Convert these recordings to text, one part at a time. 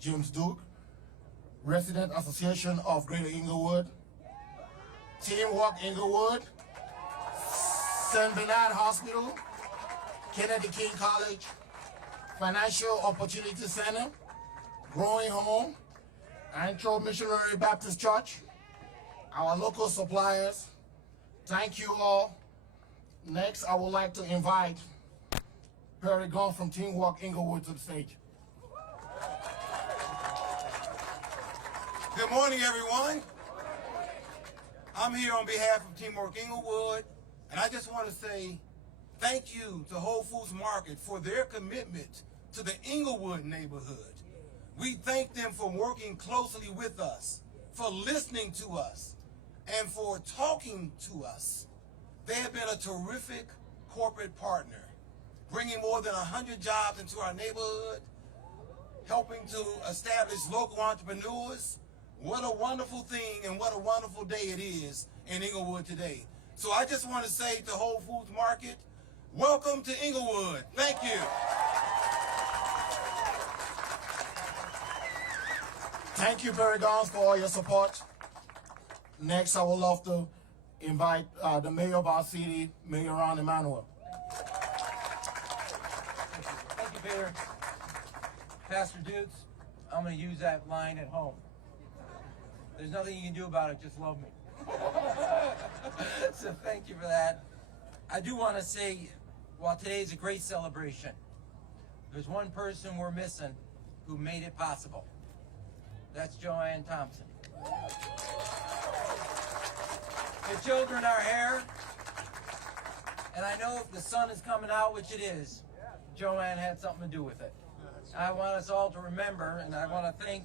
James Duke, Resident Association of Greater Englewood, Teamwork Englewood, St. Bernard Hospital, Kennedy King College, Financial Opportunity Center, Growing Home, Antro Missionary Baptist Church, our local suppliers. Thank you all. Next, I would like to invite Perry Gunn from Teamwork Englewood to the stage. Good morning, everyone. I'm here on behalf of Teamwork Englewood, and I just want to say thank you to Whole Foods Market for their commitment to the Englewood neighborhood. We thank them for working closely with us, for listening to us, and for talking to us. They have been a terrific corporate partner, bringing more than 100 jobs into our neighborhood, helping to establish local entrepreneurs. What a wonderful thing and what a wonderful day it is in Englewood today. So I just want to say to Whole Foods Market, welcome to Englewood. Thank you. Thank you, Perry Gunn, for all your support. Next, I would love to invite the mayor of our city, Mayor Ron Emanuel. Thank you, Peter. Pastor Dukes, I'm going to use that line at home. There's nothing you can do about it, just love me. So thank you for that. I do want to say, while today is a great celebration, there's one person we're missing who made it possible. That's Joanne Thompson. The children are here, and I know if the sun is coming out, which it is, Joanne had something to do with it. I want us all to remember, and I want to thank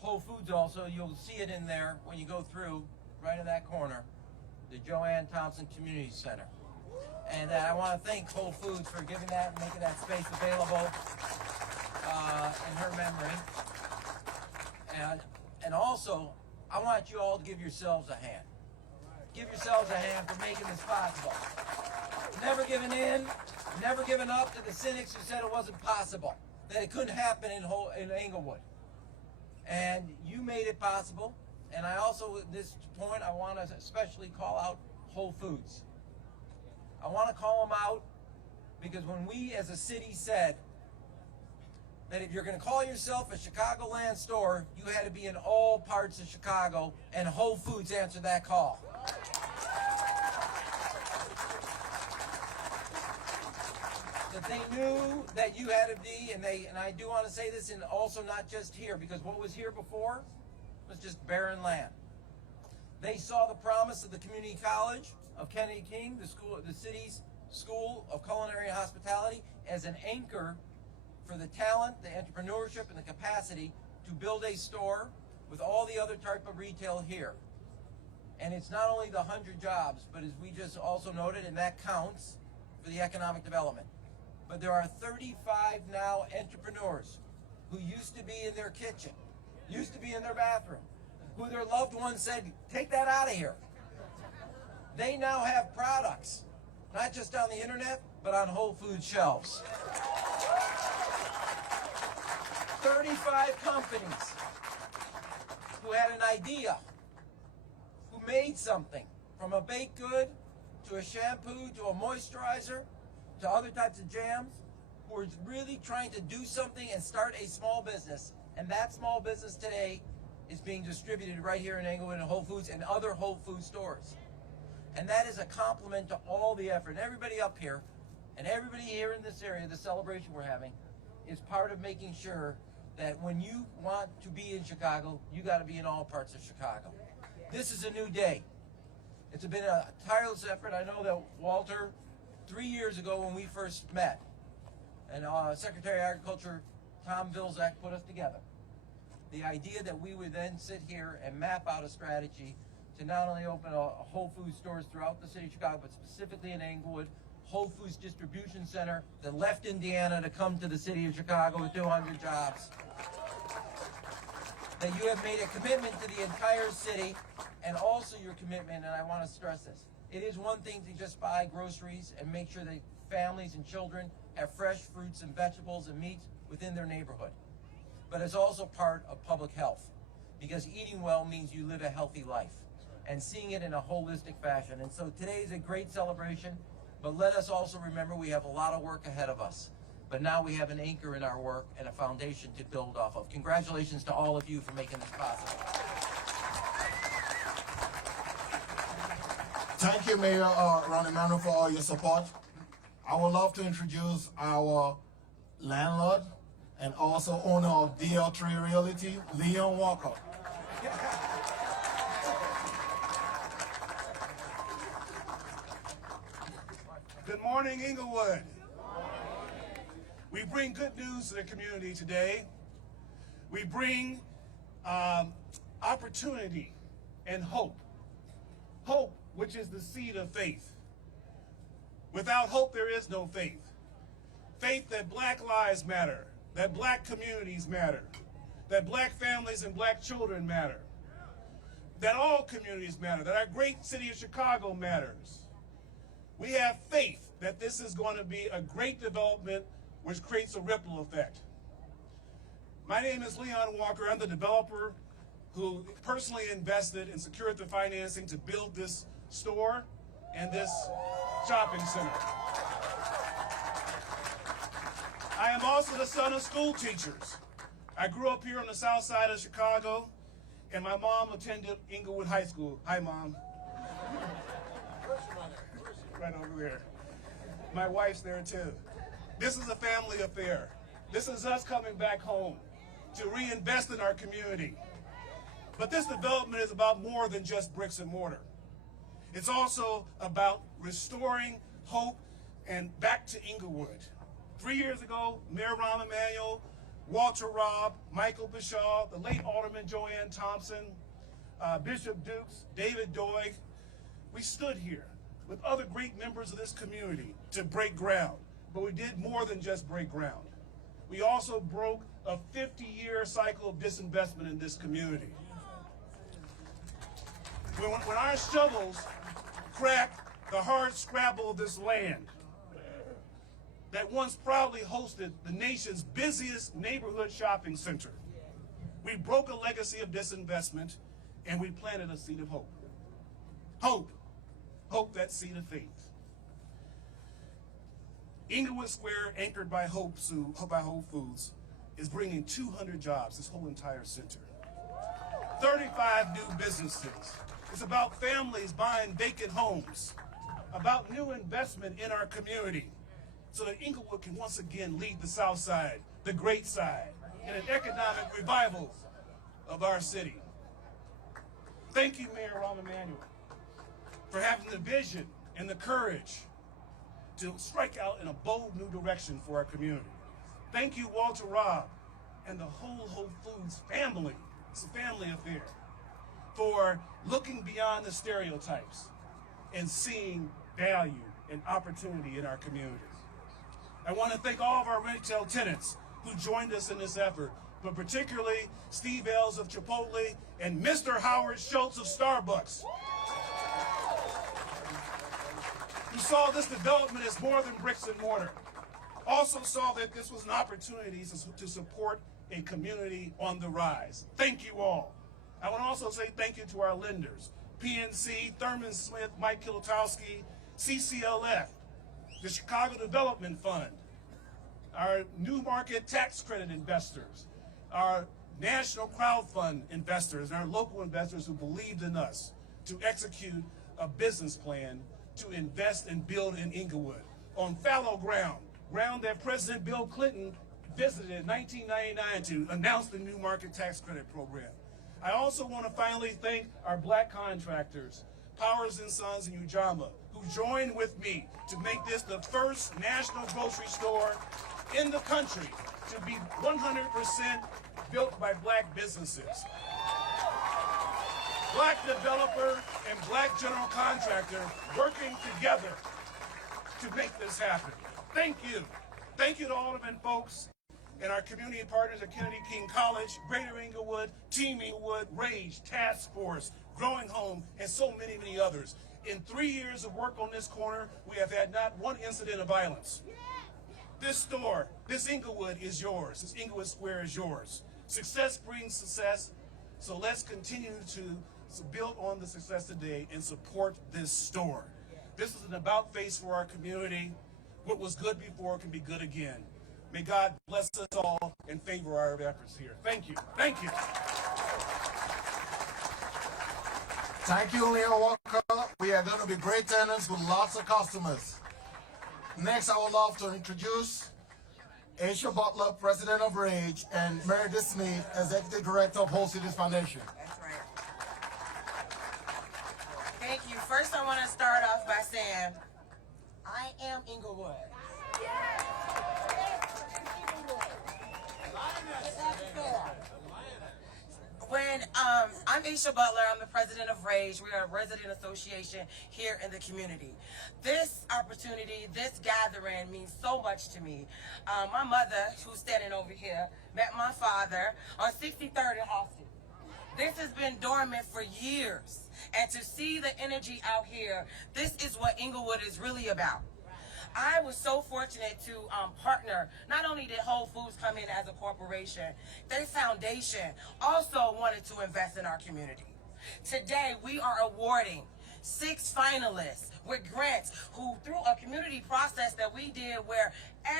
Whole Foods also. You'll see it in there when you go through, right in that corner, the Joanne Thompson Community Center. And I want to thank Whole Foods for giving that and making that space available in her memory. And also, I want you all to give yourselves a hand. Give yourselves a hand for making this possible. Never giving in, never giving up to the cynics who said it wasn't possible, that it couldn't happen in Englewood. And you made it possible. And I also, at this point, I want to especially call out Whole Foods. I want to call them out because when we as a city said that if you're going to call yourself a Chicagoland store, you had to be in all parts of Chicago, and Whole Foods answered that call. That they knew that you had to be, and I do want to say this, and also not just here, because what was here before was just barren land. They saw the promise of the community college of Kennedy King, the city's school of culinary and hospitality, as an anchor for the talent, the entrepreneurship, and the capacity to build a store with all the other type of retail here. And it's not only the 100 jobs, but as we just also noted, and that counts for the economic development. But there are 35 now entrepreneurs who used to be in their kitchen, used to be in their bathroom, who their loved ones said, take that out of here. They now have products, not just on the internet, but on Whole Foods shelves. 35 companies who had an idea, who made something, from a baked good to a shampoo to a moisturizer to other types of jams, who are really trying to do something and start a small business. And that small business today is being distributed right here in Englewood and Whole Foods and other Whole Foods stores. And that is a compliment to all the effort. And everybody up here and everybody here in this area, the celebration we're having, is part of making sure that when you want to be in Chicago, you got to be in all parts of Chicago. This is a new day. It's been a tireless effort. I know that Walter, 3 years ago when we first met, and Secretary of Agriculture Tom Vilsack put us together. The idea that we would then sit here and map out a strategy to not only open a Whole Foods stores throughout the city of Chicago, but specifically in Englewood, Whole Foods distribution center that left Indiana to come to the city of Chicago with 200 jobs. That you have made a commitment to the entire city, and also your commitment, and I want to stress this, it is one thing to just buy groceries and make sure that families and children have fresh fruits and vegetables and meats within their neighborhood. but it's also part of public health, because eating well means you live a healthy life, and seeing it in a holistic fashion. And so today is a great celebration, but let us also remember we have a lot of work ahead of us. But now we have an anchor in our work and a foundation to build off of. Congratulations to all of you for making this possible. Thank you, Mayor Ron Emanuel, for all your support. I would love to introduce our landlord and also owner of DL3 Realty, Leon Walker. Good morning, Englewood. We bring good news to the community today. We bring opportunity and hope. Hope, which is the seed of faith. Without hope, there is no faith. Faith that Black lives matter, that Black communities matter, that Black families and Black children matter, that all communities matter, that our great city of Chicago matters. We have faith that this is going to be a great development which creates a ripple effect. My name is Leon Walker. I'm the developer who personally invested and secured the financing to build this store and this shopping center. I am also the son of school teachers. I grew up here on the south side of Chicago, and my mom attended Englewood High School. Hi, Mom. Right over there. My wife's there too. This is a family affair. This is us coming back home to reinvest in our community. But this development is about more than just bricks and mortar. It's also about restoring hope and back to Englewood. 3 years ago, Mayor Rahm Emanuel, Walter Robb, Michael Bashaw, the late Alderman Joanne Thompson, Bishop Dukes, David Doig, we stood here with other great members of this community to break ground. But we did more than just break ground. We also broke a 50-year cycle of disinvestment in this community. When our shovels cracked the hard scrabble of this land that once proudly hosted the nation's busiest neighborhood shopping center, we broke a legacy of disinvestment and we planted a seed of hope. Hope. Hope, that seed of faith. Englewood Square, anchored by Whole Foods, is bringing 200 jobs, this whole entire center. 35 new businesses. It's about families buying vacant homes, about new investment in our community, so that Englewood can once again lead the South Side, the Great Side, in an economic revival of our city. Thank you, Mayor Rahm Emanuel, for having the vision and the courage to strike out in a bold new direction for our community. Thank you, Walter Robb, and the whole Whole Foods family, it's a family affair, for looking beyond the stereotypes and seeing value and opportunity in our communities. I want to thank all of our retail tenants who joined us in this effort, but particularly Steve Ells of Chipotle and Mr. Howard Schultz of Starbucks, who saw this development as more than bricks and mortar, also saw that this was an opportunity to support a community on the rise. Thank you all. I want to also say thank you to our lenders, PNC, Thurman Smith, Mike Kilotowski, CCLF, the Chicago Development Fund, our New Market Tax Credit investors, our National Crowdfund investors, and our local investors who believed in us to execute a business plan to invest and build in Englewood on fallow ground, ground that President Bill Clinton visited in 1999 to announce the New Market Tax Credit Program. I also want to finally thank our Black contractors, Powers & Sons in Ujamaa, who joined with me to make this the first national grocery store in the country to be 100% built by Black businesses. Black developer and Black general contractor working together to make this happen. Thank you. Thank you to Alderman folks and our community partners at Kennedy King College, Greater Englewood, Team Englewood, RAGE, Task Force, Growing Home, and so many, many others. In 3 years of work on this corner, we have had not one incident of violence. This store, this Englewood is yours. This Englewood Square is yours. Success brings success, so let's continue to build on the success today and support this store. This is an about face for our community. What was good before can be good again. May God bless us all and favor our efforts here. Thank you. Thank you. Thank you, Leon Walker. We are going to be great tenants with lots of customers. Next, I would love to introduce Aisha Butler, President of RAGE, and Meredith Smith, Executive Director of Whole Cities Foundation. That's right. Thank you. First, I want to start off by saying, I am Englewood. When I'm Aisha Butler, I'm the president of RAGE. We are a resident association here in the community. This opportunity, this gathering means so much to me. My mother, who's standing over here, met my father on 63rd and Austin. This has been dormant for years. And to see the energy out here, this is what Englewood is really about. I was so fortunate to partner. Not only did Whole Foods come in as a corporation, their foundation also wanted to invest in our community. Today, we are awarding 6 finalists with grants who, through a community process that we did where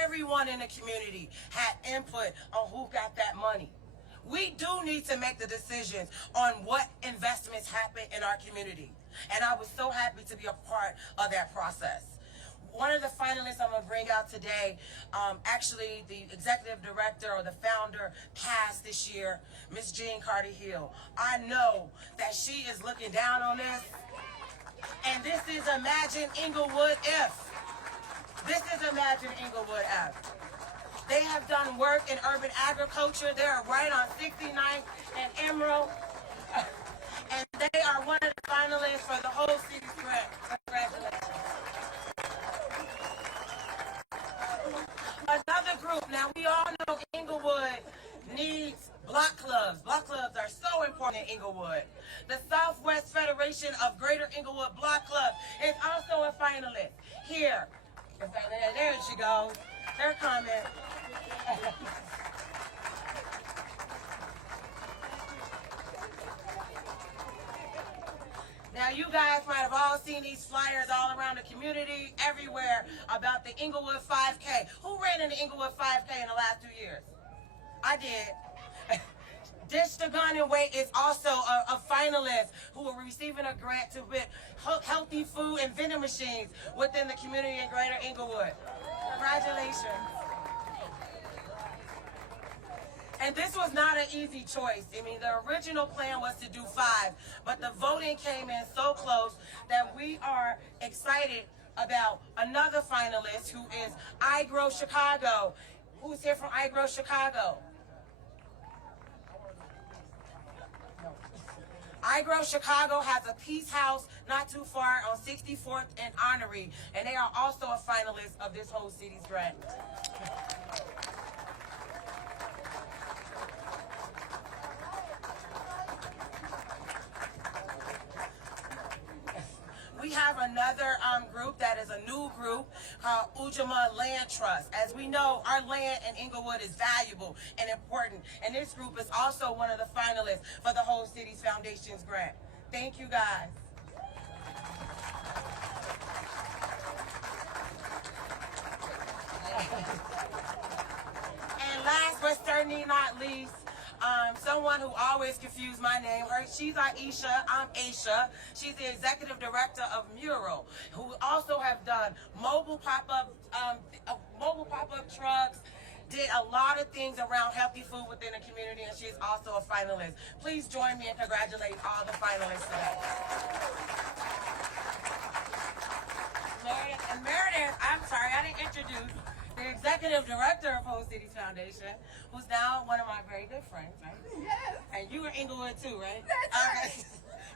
everyone in the community had input on who got that money. We do need to make the decisions on what investments happen in our community. And I was so happy to be a part of that process. One of the finalists I'm going to bring out today, actually the executive director or the founder passed this year, Miss Jean Carter Hill. I know that she is looking down on this. And this is Imagine Englewood If. This is Imagine Englewood If. They have done work in urban agriculture. They're right on 69th and Emerald. And they are one of the finalists for the Whole Cities grant. Congratulations. Another group, now we all know Englewood needs block clubs. Block clubs are so important in Englewood. The Southwest Federation of Greater Englewood Block Club is also a finalist. Here, there she goes. They're coming. Now, you guys might have all seen these flyers all around the community, everywhere, about the Englewood 5K. Who ran in the Englewood 5K in the last 2 years? I did. Dish the Gun and Wait is also a finalist who will be receiving a grant to put healthy food and vending machines within the community in Greater Englewood. Congratulations. And this was not an easy choice. I mean, the original plan was to do 5, but the voting came in so close that we are excited about another finalist who is iGrow Chicago. Who's here from iGrow Chicago? iGrow Chicago has a Peace House not too far on 64th and Honorary, and they are also a finalist of this Whole Cities grant. We have another group that is a new group called Ujamaa Land Trust. As we know, our land in Englewood is valuable and important, and this group is also one of the finalists for the Whole Cities Foundation's grant. Thank you, guys. And last but certainly not least, someone who always confused my name. She's Aisha, I'm Aisha. She's the executive director of Mural, who also have done mobile pop-up trucks, did a lot of things around healthy food within the community, and she's also a finalist. Please join me in congratulating all the finalists today. Meredith, I'm sorry, I didn't introduce the executive director of Whole Cities Foundation, who's now one of my very good friends, right? Yes. And you were Englewood too, right? That's right.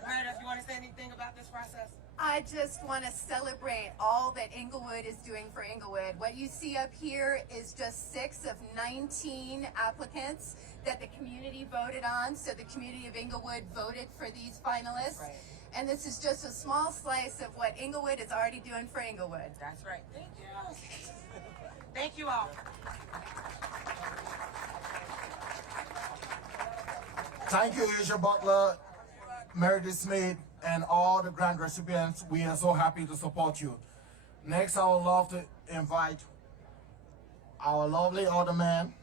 Meredith, you want to say anything about this process? I just want to celebrate all that Englewood is doing for Englewood. What you see up here is just 6 of 19 applicants that the community voted on. So the community of Englewood voted for these finalists. Right. And this is just a small slice of what Englewood is already doing for Englewood. That's right. Thank you. Thank you all. Thank you, Asia Butler, Meredith Smith, and all the grant recipients. We are so happy to support you. Next, I would love to invite our lovely alderman,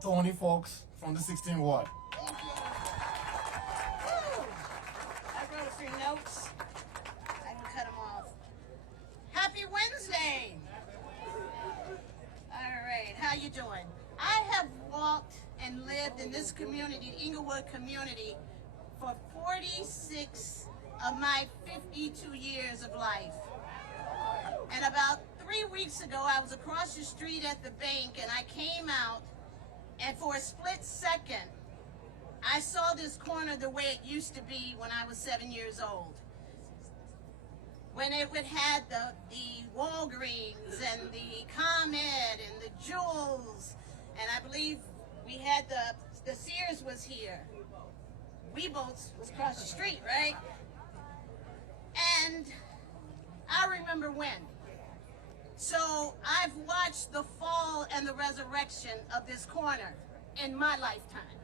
Tony Folks, from the 16th Ward. I wrote a few notes. I can cut them off. Happy Wednesday! All right, how you doing? I have walked and lived in this community, the Englewood community, for 46 of my 52 years of life. And about 3 weeks ago, I was across the street at the bank and I came out, and for a split second, I saw this corner the way it used to be when I was 7 years old. When it would had the Walgreens and the ComEd and the Jewels, and I believe we had the Sears was here. Weebles was across the street, right? And I remember when. So I've watched the fall and the resurrection of this corner in my lifetime.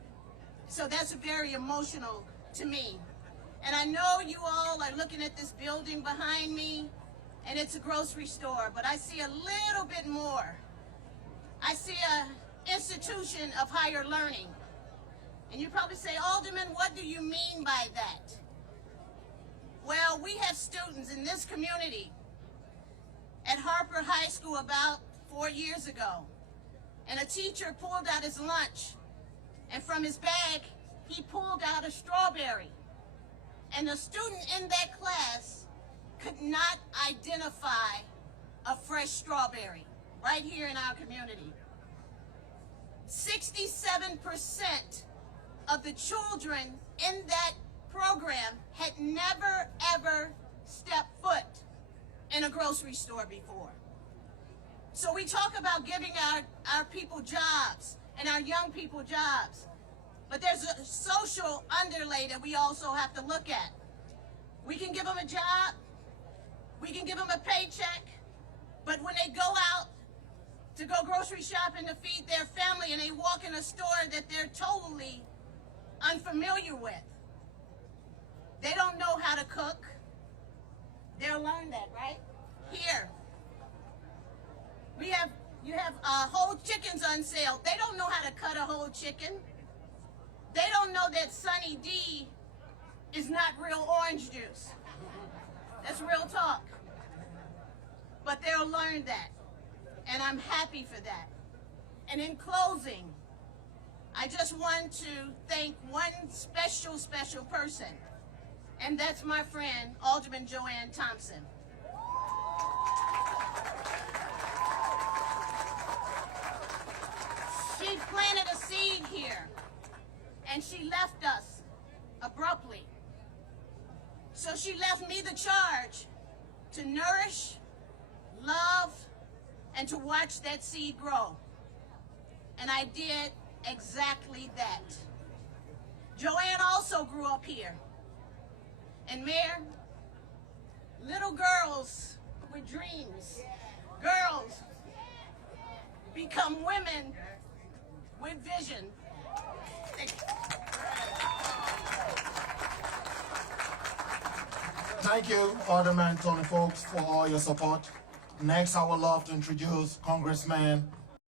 So that's very emotional to me. And I know you all are looking at this building behind me, and it's a grocery store, but I see a little bit more. I see an institution of higher learning. And you probably say, Alderman, what do you mean by that? Well, we have students in this community at Harper High School about 4 years ago, and a teacher pulled out his lunch, and from his bag, he pulled out a strawberry. And the student in that class could not identify a fresh strawberry right here in our community. 67% of the children in that program had never, ever stepped foot in a grocery store before. So we talk about giving our people jobs and our young people jobs. But there's a social underlay that we also have to look at. We can give them a job, we can give them a paycheck, but when they go out to go grocery shopping to feed their family and they walk in a store that they're totally unfamiliar with, they don't know how to cook. They'll learn that, right? Here. You have whole chickens on sale. They don't know how to cut a whole chicken. They don't know that Sunny D is not real orange juice. That's real talk. But they'll learn that. And I'm happy for that. And in closing, I just want to thank one special, special person. And that's my friend, Alderman Joanne Thompson. She planted a seed here, and she left us abruptly. So she left me the charge to nourish, love, and to watch that seed grow. And I did exactly that. Joanne also grew up here. And Mayor, little girls with dreams, girls become women with vision. Thank you, Alderman Tony Folks, for all your support. Next, I would love to introduce Congressman